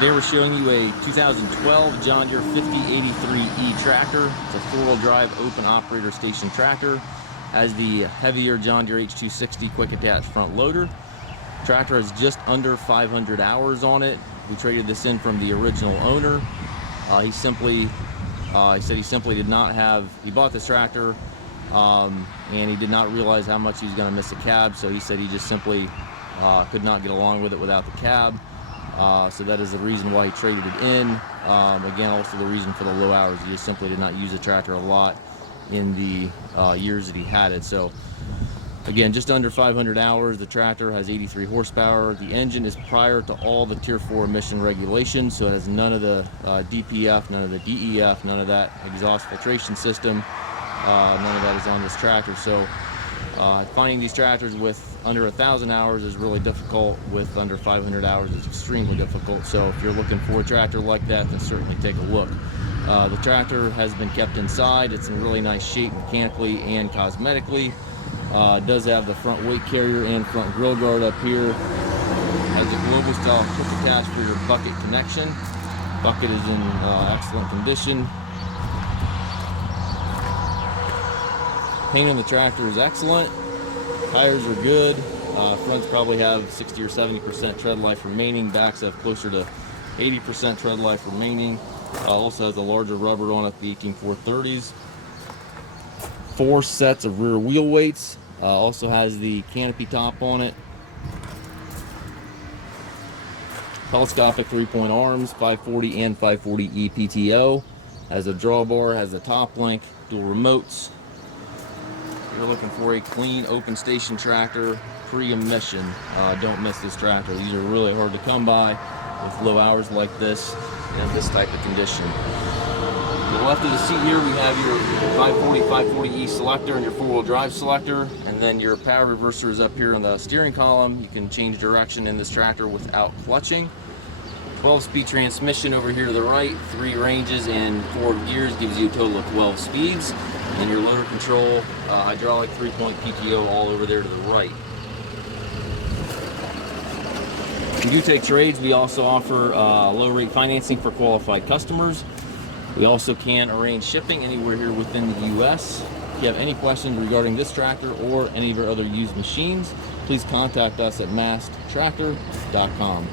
Today we're showing you a 2012 John Deere 5083E tractor. It's a four-wheel drive open operator station tractor. Has the heavier John Deere H260 quick attach front loader. Tractor has just under 500 hours on it. We traded this in from the original owner. He said he simply did not have, he bought this tractor and he did not realize how much he was going to miss a cab, so he said he just simply could not get along with it without the cab. So that is the reason why he traded it in. Again, also the reason for the low hours. He just simply did not use the tractor a lot in the years that he had it. So again, just under 500 hours. The tractor has 83 horsepower. The engine is prior to all the Tier 4 emission regulations, so it has none of the DPF, none of the DEF, none of that exhaust filtration system. None of that is on this tractor. So finding these tractors with under 1,000 hours is really difficult. With under 500 hours is extremely difficult. So if you're looking for a tractor like that, then certainly take a look. The tractor has been kept inside. It's in really nice shape mechanically and cosmetically. It does have the front weight carrier and front grill guard up here. Has a global style quick attach for your bucket connection. Bucket is in excellent condition. Paint on the tractor is excellent. Tires are good. Fronts probably have 60 or 70% tread life remaining. Backs have closer to 80% tread life remaining. Also has a larger rubber on it, the 18430s. 4 sets of rear wheel weights. Also has the Canopy top on it. Telescopic 3-point arms, 540 and 540E PTO. Has a drawbar, has a top link, dual remotes. You're looking for a clean open station tractor, pre-emission. Don't miss this tractor. These are really hard to come by with low hours like this and this type of condition. To the left of the seat here, we have your 540, 540E selector and your four-wheel drive selector, and then your power reverser is up here on the steering column. You can change direction in this tractor without clutching. 12-speed transmission over here to the right, 3 ranges and 4 gears gives you a total of 12 speeds. And your loader control, hydraulic 3-point PTO all over there to the right. We do take trades. We also offer low rate financing for qualified customers. We also can arrange shipping anywhere here within the U.S. If you have any questions regarding this tractor or any of our other used machines, please contact us at masttractor.com.